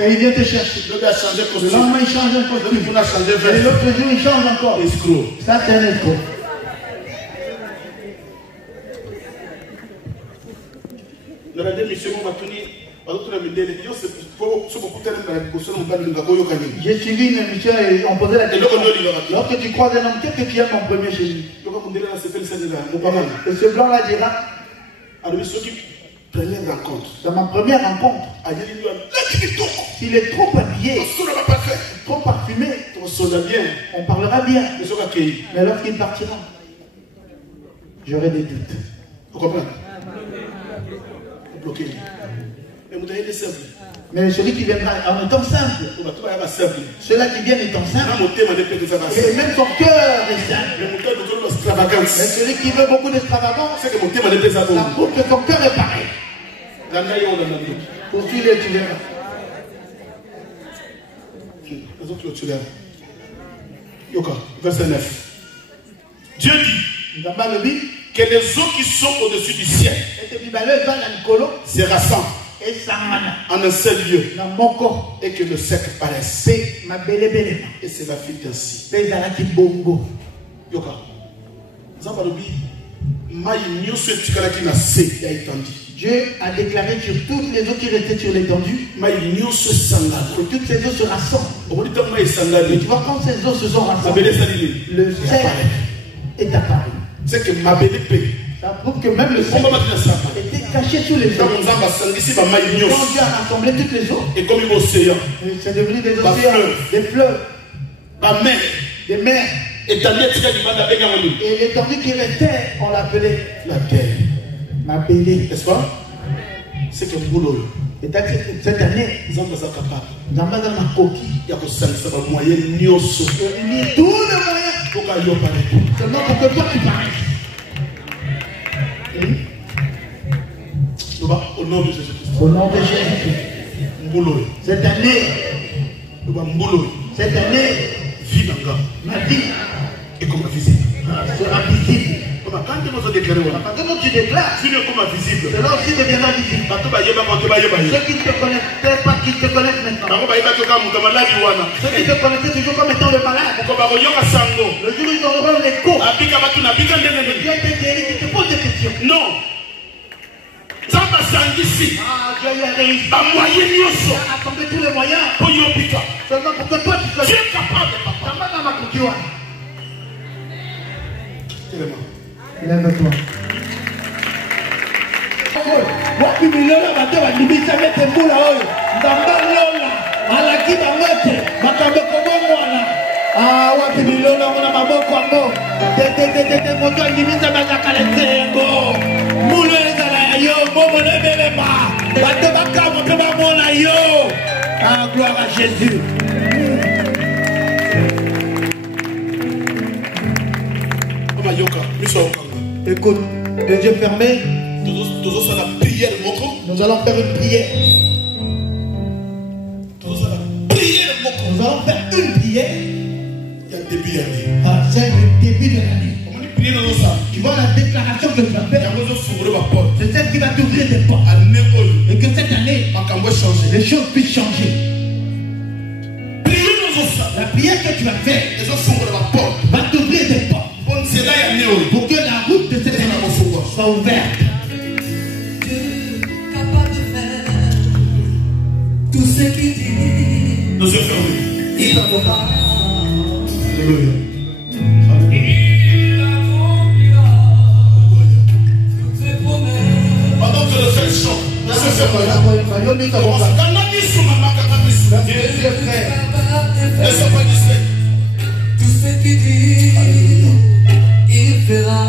Et il vient te chercher. Le lendemain il change un costume. Et l'autre jour il change encore. Ça c'est un escroc. J'ai suivi une émission et on posait la question. Lorsque tu croises un homme, qu'est-ce que tu aimes en premier chez lui? Et ce blanc-là dira, dans ma première rencontre, s'il est trop habillé, trop parfumé, on parlera bien. Mais lorsqu'il partira, j'aurai des doutes. Vous comprenez? Mais celui qui viendra en étant simple, ceux-là qui viennent étant simples, et même son cœur est simple. Mais celui qui veut beaucoup d'extravagance, ça prouve que son cœur est pareil. Poursuis-le, tu verras. Verset 9. Dieu dit que les eaux qui sont au-dessus du ciel se rassemblent en un seul lieu et que le sec paraisse. Et cela fit ainsi. Dieu a déclaré sur toutes les eaux qui restaient sur l'étendue que toutes ces eaux se rassemblent. Et tu vois, quand ces eaux se sont rassemblées, le sec est apparu. C'est que ma belle paix. Ça prouve que même le sec était caché sous les eaux. Quand Dieu a rassemblé toutes les eaux, et comme océan, c'est devenu des océans, des fleuves, des mers. Et l'étendue qui restait, on l'appelait la terre. Ma belle. N'est-ce pas? C'est que boulot. Et cette année, dans ma coquille, il y a tous les moyens seulement pour que toi tu paraisses. Au nom de Jésus-Christ. Au nom de Jésus-Christ. Cette année, ma vie sera visible. Quand tu déclares, cela aussi deviendra visible. Ceux qui ne te connaissaient pas, qui te connaissent maintenant. Ceux qui te connaissaient toujours comme étant le malade. Le jour où ils auront l'écho, Dieu te guérit, tu te poses des questions. Non. Dieu a Ba moyen nyoso. Attendez tous les moyens. Pour yopika. Seulement pour que toi tu sois. Tu es capable, papa. Lève-toi. Wapi milona bato bandimisa mete mbula oyo. Ndamba lola. Alaki bangote. Makambo komomwana. Ah, wapi milona mona maboko ango. Tete moto andimisa bazaka lesengo. Mulo ezala ya yo. Bobo lebelema. Bato bakamo pe bamona yo. Ah, gloire à Jésus. Écoute, les yeux fermés. Nous allons faire une prière. Nous allons faire une prière. C'est le début de l'année. Tu vois la déclaration que tu vas faire. C'est celle qui va t'ouvrir des portes. Et que cette année, les choses puissent changer. La prière que tu vas faire va t'ouvrir des portes. Pour que la route de cette année soit ouverte. Dieu capable de faire tout ce qu'il dit. Nous sommes fermés. Il va pas. Alléluia. Il accomplira toutes ses promesses. Pendant que le ciel chante, laissez-moi là. Tout ce qu'il dit, il fera.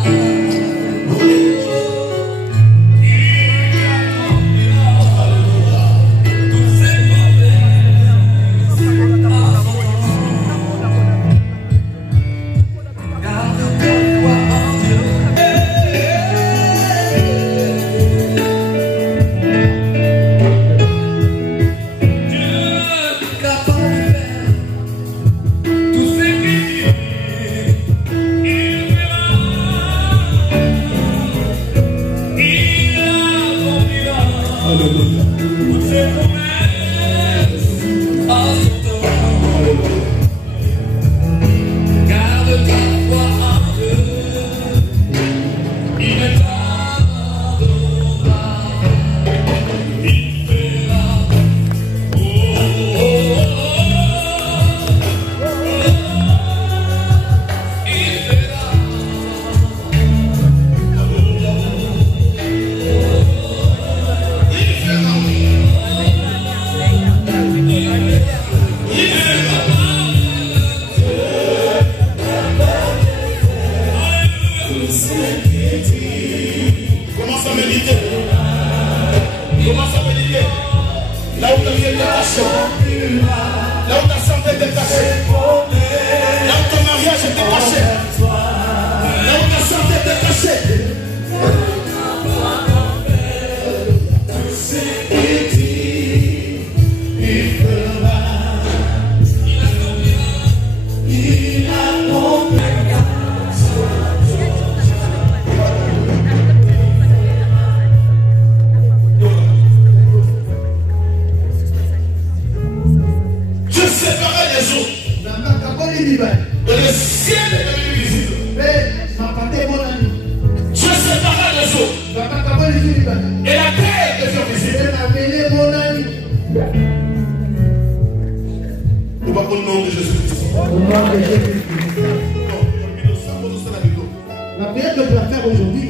La prière que tu vas faire aujourd'hui,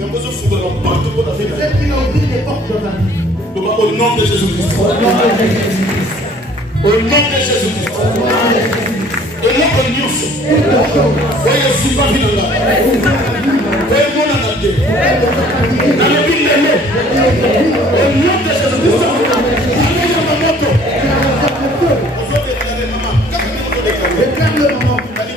c'est celle qui va ouvrir les portes de ta vie. Au nom de Jésus-Christ. Au nom de Jésus-Christ. Au nom de Jésus-Christ. Et là, on y est. Voyez si pas bien là. Voyez mon anadé. Dans le ville de l'eau. Au nom de Jésus-Christ. Allez sur ma moto. Déclare le moment. La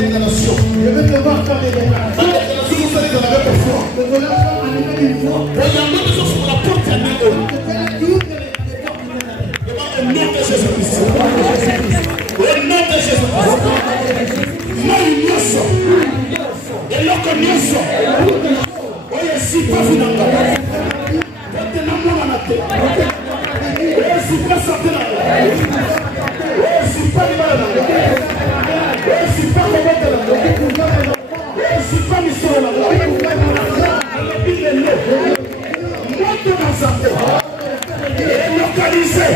déclaration. Je veux te voir faire des déclarations. La déclaration, vous allez dans la même foi. Le voleur sera animé d'une foi. Regardez les choses sur la porte à Néo. C'est là qui ouvre les portes de ta vie. Au nom de Jésus-Christ. Au nom de Jésus-Christ. Moi, il y a ça. Et là, comme il y a ça. Oye, si pas vous n'en avez pas. Portez la main à la tête. Oye, si pas sortez la main. Oye, si pas le mal à la main. Oye, si pas le mal à la main. Oye, si pas le sol à la main. Alors, il est là. Monte dans sa tête. brise.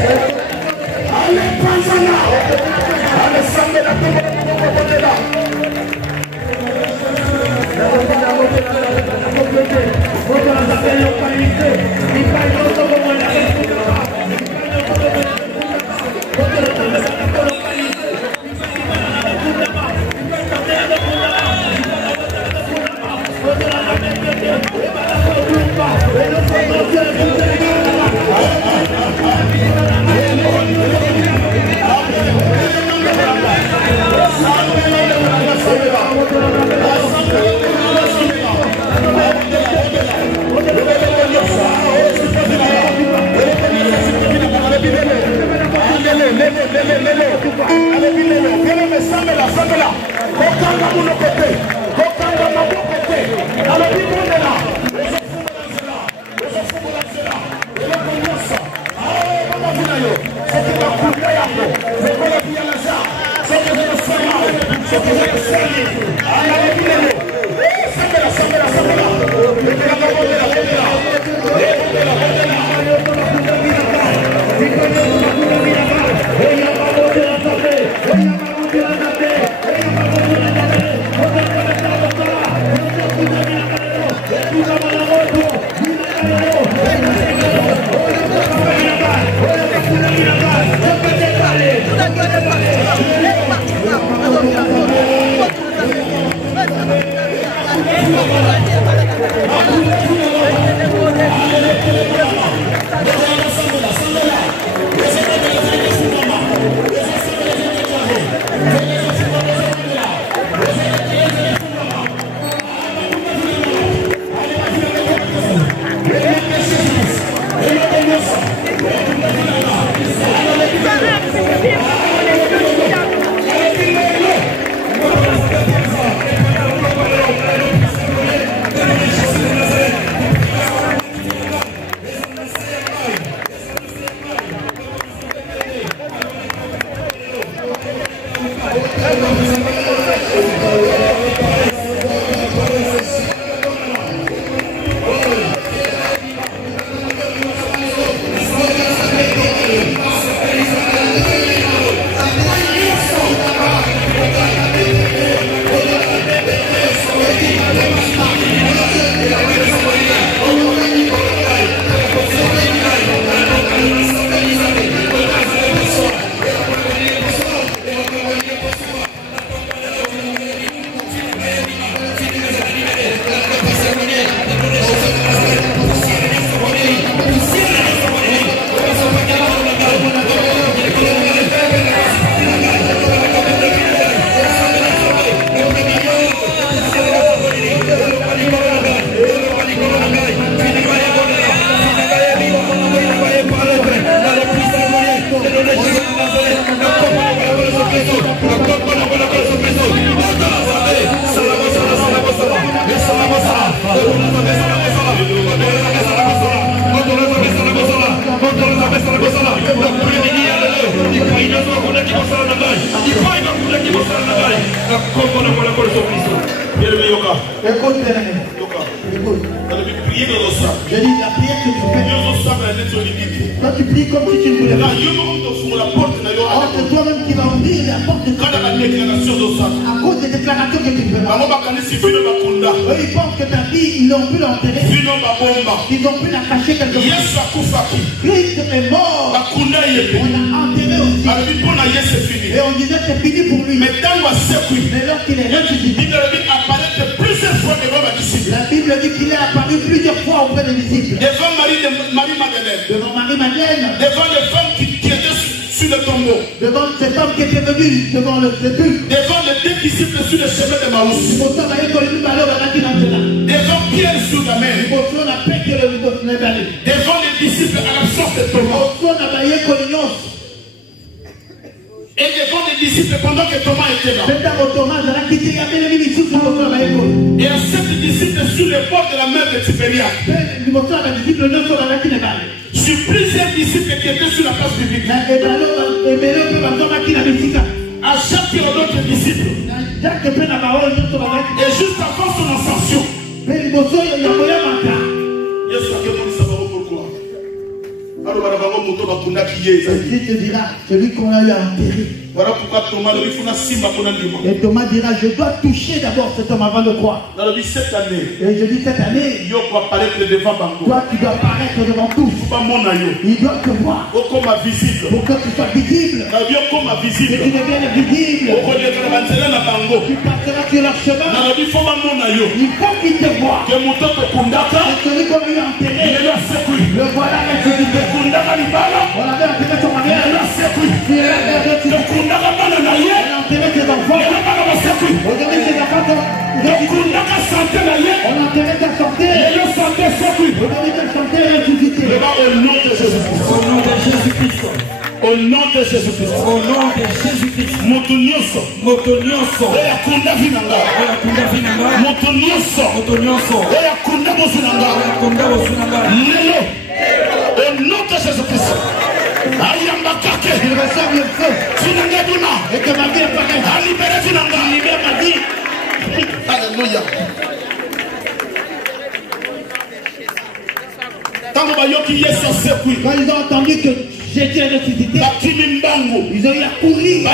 Allez, Panzana. Allez, Sambela, Tobela. Je dis la prière que tu fais. Quand tu pries comme si tu ne voulais pas. C'est toi-même qui vas ouvrir la porte de Dieu. À cause des déclarations que tu fais. Eux, ils pensent que ta vie, ils l'ont pu l'enterrer. Ils ont pu la cacher quelque part. Christ est mort. On l'a enterré aussi. Et on disait c'est fini pour lui. Mais lorsqu'il est ressuscité, la Bible dit qu'il est apparu plusieurs fois auprès des disciples. Devant Marie-Madeleine. Devant Marie-Madeleine. Devant les femmes qui étaient sur le tombeau. Devant ces femmes qui étaient venues devant le sépulcre. Devant les deux disciples sur le chemin de Maouss. Devant Pierre sur la mer. Devant les disciples à l'absence de Thomas. Et devant les disciples pendant que Thomas était là. Et à sept disciples sur les bords de la mer de Tibériade. Sur plusieurs disciples qui étaient sur la place publique. À chaque autre disciple. Et juste avant son ascension. Pourquoi? Jésus te dira, celui qu'on a eu à enterrer. Voilà pourquoi Thomas lui faut simba pour Et Thomas dira, je dois toucher d'abord cet homme avant de croire. Dans le cette année, Et je dis cette année, il doit apparaître devant Bango. toi tu dois apparaître devant tous. Il doit te voir. Comme visible. Pour que tu sois visible. Comme Que visible. tu deviennes visible. Tu passeras sur leur chemin. Il faut qu'il te voie. Que mon temps te kundaka. C'est celui qu'on lui a enterré. Le voilà ressuscité. On avait enterré son mariage. Il est ressuscité. On a enterré ses enfants. Aujourd'hui ses enfants sont. On a enterré ta santé. Aujourd'hui ta santé est ressuscitée. Au nom de Jésus-Christ. Au nom de Jésus-Christ. Au nom de Jésus-Christ. Au nom de Jésus-Christ. Moto nyonso. Oya kunda vinanga. Moto nyonso. Oya kunda bosunanga. Lelo. Au nom de Jésus-Christ. Ayamba kake. Il reçoit le feu. Sunanga duna. Et que ma vie apparaît. Libéré vinanga. Libère ma vie. Alléluia. Quand ils ont entendu que Jésus est ressuscité, ils ont eu à courir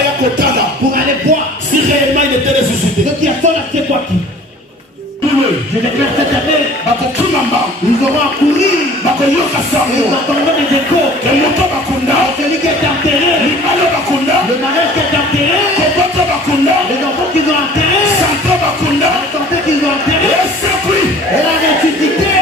pour aller voir si réellement il était ressuscité. Ce qui a fait la c'est quoi qui je déclare cette année, ils auront à courir, ils entendront des échos. Celui qui est enterré, le mariage qui est enterré, les enfants qu'ils ont enterrés, la santé qu'ils ont enterré, elle a ressuscité.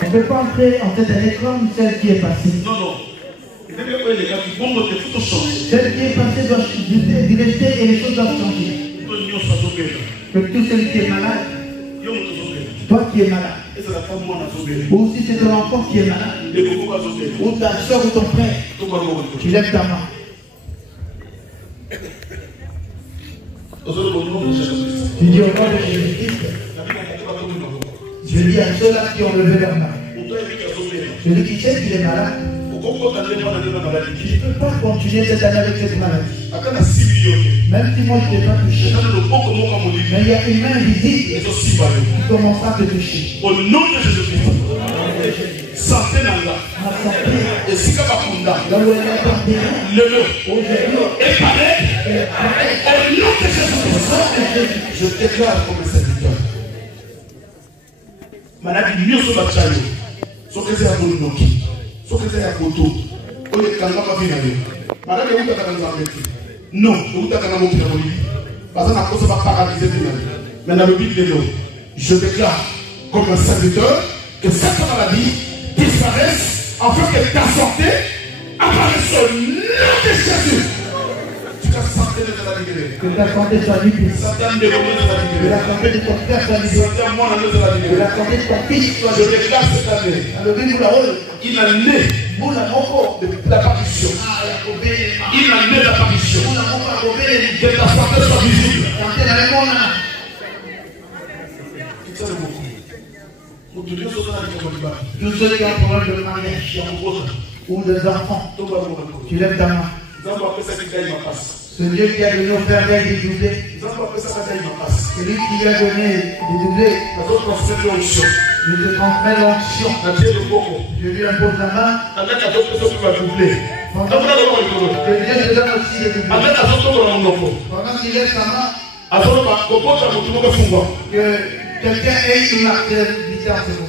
On ne peut pas entrer en cette année comme celle qui est passée. Non. Celle qui est passée doit rester et les choses doivent changer. Que tout celui qui est malade, toi qui es malade, ou si c'est ton enfant qui est malade, ou ta soeur ou ton frère, tu lèves ta main. Tu dis au nom de Jésus-Christ. Je dis à ceux-là qui ont levé leur main. Celui qui sait qu'il est malade, tu ne peux pas continuer cette année avec cette maladie. Même si moi je ne t'ai pas touché, mais il y a une main invisible qui commencera à te toucher. Au nom de Jésus-Christ. Santé dans la. Ma santé, Et si tu as là le et paraît au nom de Jésus-Christ. Je déclare comme serviteur. Maladi nyonso bachayo. Soki eza ya bolinoki. Soki eza ya koto. Oyo ekanga mabe na yo. Maladi eutaka na nzambe te. Non, eutaka na mokili ya molili. Baza na kosa baparalyse te na yo. Mais dans le but de l'eau, je déclare comme un serviteur que cette maladie disparaisse afin que ta santé apparaisse au nom de Jésus. Que ta santé soit libérée. Que ta santé soit libérée. Satan de Que la santé de ton frère soit libérée. Satan moi Que la santé de ton fils soit je libérée. déclare cette année. Il a né de l'apparition. Il a né d'apparition. Que ta santé soit visible. Tous ceux qui ont un problème de mariage ou des enfants, tu lèves ta main. Ce Dieu qui a donné au Père des doublés, celui qui lui a donné des doublés, je te transmets l'onction. Je lui impose la main. Que Dieu te donne aussi des doublés. Pendant qu'il lève sa main, que quelqu'un ait une activité en ce moment.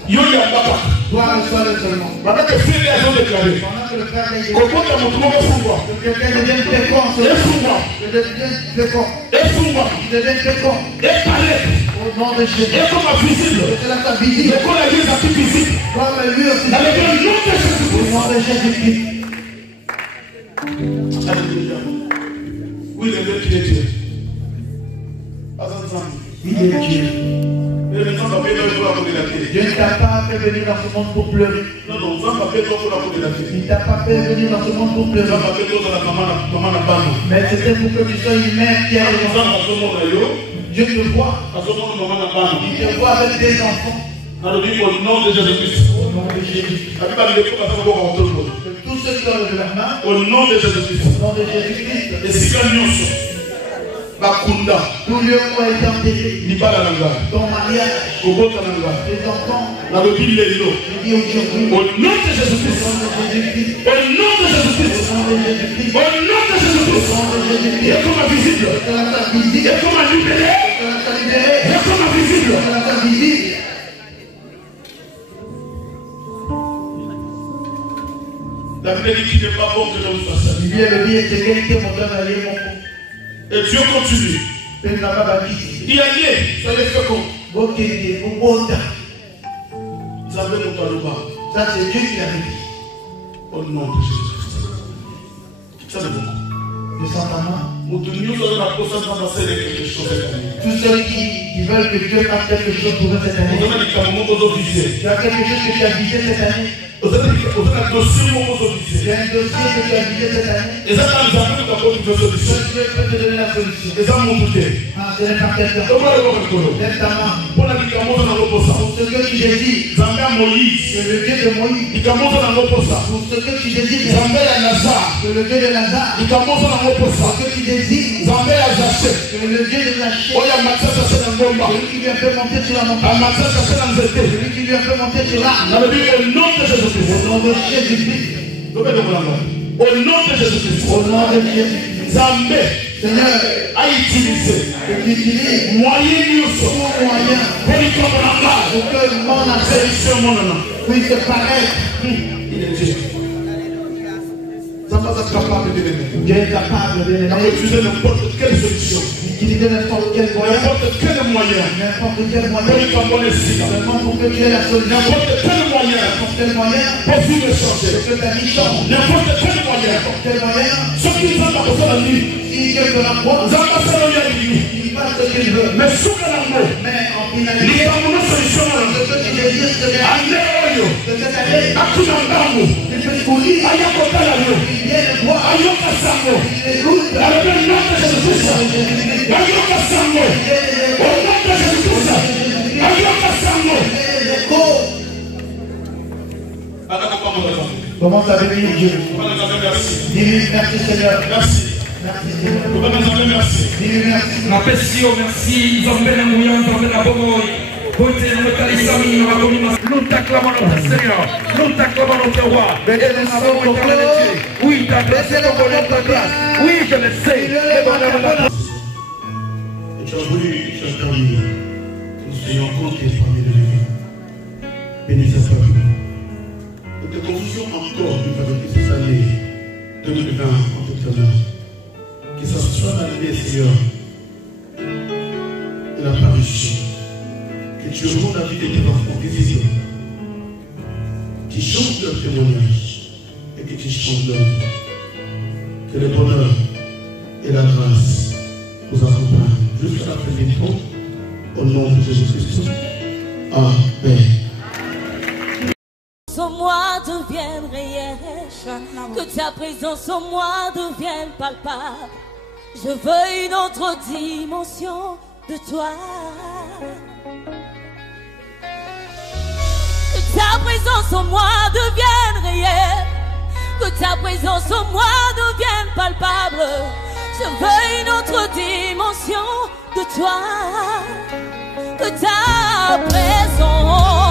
Toi, reçois-le seulement. Pendant que le frère est que quelqu'un devienne fécond en ce moment. Que devienne fécond. Que devienne fécond. Au nom de Jésus. Que cela soit visible. Comme lui aussi. Au nom de Jésus-Christ. Alléluia. Oui, le Dieu qui est Dieu. Il est Dieu. Dieu ne t'a pas fait venir dans ce monde pour pleurer. Il ne t'a pas fait venir dans ce monde pour pleurer. Mais c'était pour que tu sois une mère qui a des enfants. Dieu te voit. Il te voit avec des enfants. Au nom de Jésus-Christ. Au nom de Jésus. Que tous ceux qui ont de la main. Au nom de Jésus-Christ. Au nom de Jésus-Christ. Et si Bakunda, tout lieu où est enterré, ton mariage, tes enfants, je dis aujourd'hui, au nom de Jésus-Christ, au nom de Jésus-Christ, au nom de Jésus-Christ, et comme visible, et comme libéré, et comme visible. La vérité n'est pas bon que l'on fasse ça. Il y a le bien, c'est quelqu'un mon donne à aller mon coup. Et Dieu continue. Il a dit, ça les fait comme. Ça c'est Dieu qui l'a dit. Au nom de Jésus-Christ. Ça c'est beaucoup. Descends ta main. Tous ceux qui veulent que Dieu fasse quelque chose pour eux cette année. Tu as quelque chose que tu as visé cette année. Il y a un dossier que tu as visé cette année. Et ça, Dieu peut te donner la solution. Ah, ce n'est pas quelqu'un. Lève ta main. Pour ce que tu désires, c'est le Dieu de Moïse. Pour ce que tu désires, c'est le Dieu de Lazare. Pour ce que tu désires, c'est le Dieu de Zachée. Celui qui lui a fait monter sur la montagne. Celui qui lui a fait monter sur l'arbre. Au nom de Jésus-Christ. Au nom de Jésus-Christ. Au nom de Jésus-Christ. Zambé, Seigneur, a utilisé que tu utilises moyen pour que mon appel puisse paraître. Il est Dieu. Dieu est capable de l'aider. Utiliser n'importe quelle solution. Utiliser n'importe quel moyen. N'importe quel moyen. N'importe quel moyen. Seulement pour que tu aies la solution. N'importe quel moyen. N'importe quel moyen. Pour vivre et changer. Pour que ta vie change. N'importe quel moyen. N'importe quel moyen. Ce qui nous a apporté la nuit. Si Dieu te rapporte. Nous avons passé la nuit avec lui. Il passe ce qu'il veut. Mais sous la main. Mais en finalité. solution. Ce que tu désires, c'est que cette année. Il peut courir. Il vient de voir. Il écoute. Commence à bénir Dieu. Dis-lui merci Seigneur. Merci. Merci Seigneur. Merci. Dis-lui merci. Merci. Nous t'acclamons notre Seigneur, nous t'acclamons notre roi. Et nous savons éternel Dieu. Oui, ta grâce, ta grâce. Oui, je le sais. Et tu as voulu, tu as permis que nous soyons comptés parmi les vivants. Bénis sa famille. Nous te confions encore du Père de ces années 2020 en toute honneur. Que ce soit l'année, Seigneur, de la parution. Que tu rendes la vie de tes enfants visibles, qui changent leur témoignage et que tu changes leur vie. Que le bonheur et la grâce nous accompagnent jusqu'à la fin des temps, au nom de Jésus-Christ. Amen. En moi devienne réelle, que ta présence en moi devienne palpable. Je veux une autre dimension de toi. Que ta présence en moi devienne réelle, que ta présence en moi devienne palpable. Je veux une autre dimension de toi. Que ta présence